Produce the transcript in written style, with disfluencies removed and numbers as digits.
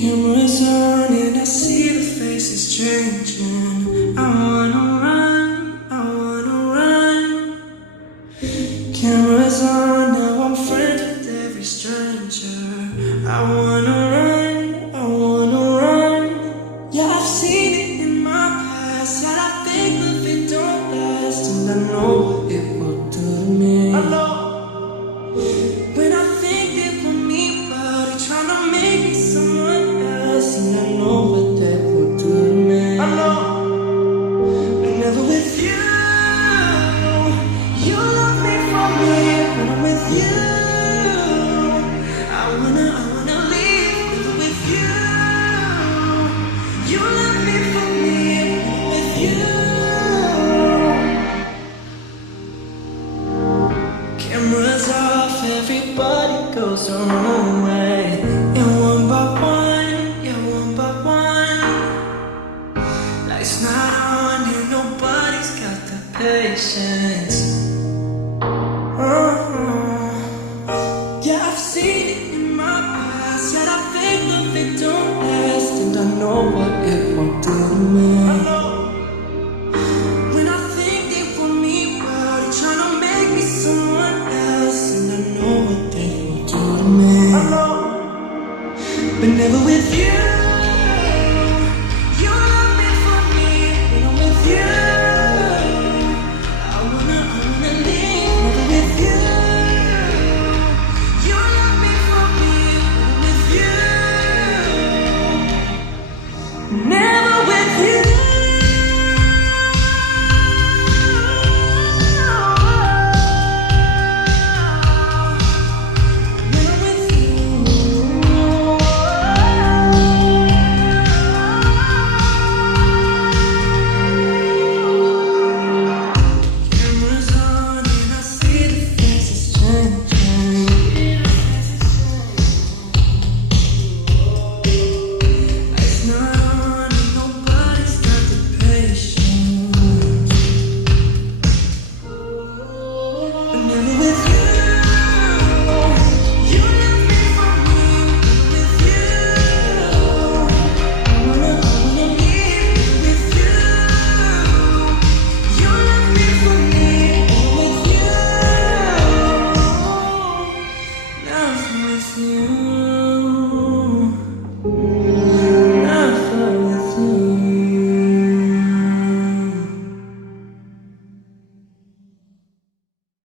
Cameras on and I see the faces changing. I wanna run, I wanna run. Cameras on, now I'm friends with every stranger. I wanna run, I wanna run. Yeah, I've seen it in my past, that I think if it don't last, and I know what it will do to me. I know. When I think they put me about it, trying to make me someone else, and I know what that will do to me. I know. But never with you. You love me for me when I'm with you. I wanna leave. Never with you. You love me for me when I'm with you. Cameras off, everybody goes their own way. And one by one, yeah, one by one. Lights not on and nobody's got the patience. Yeah, I've seen it in my past, yet I think love it don't last, and I know what it won't do to me. I know. When I think they put me about it, trying to make me someone else, and I know what they will do to me. I know. But never with you.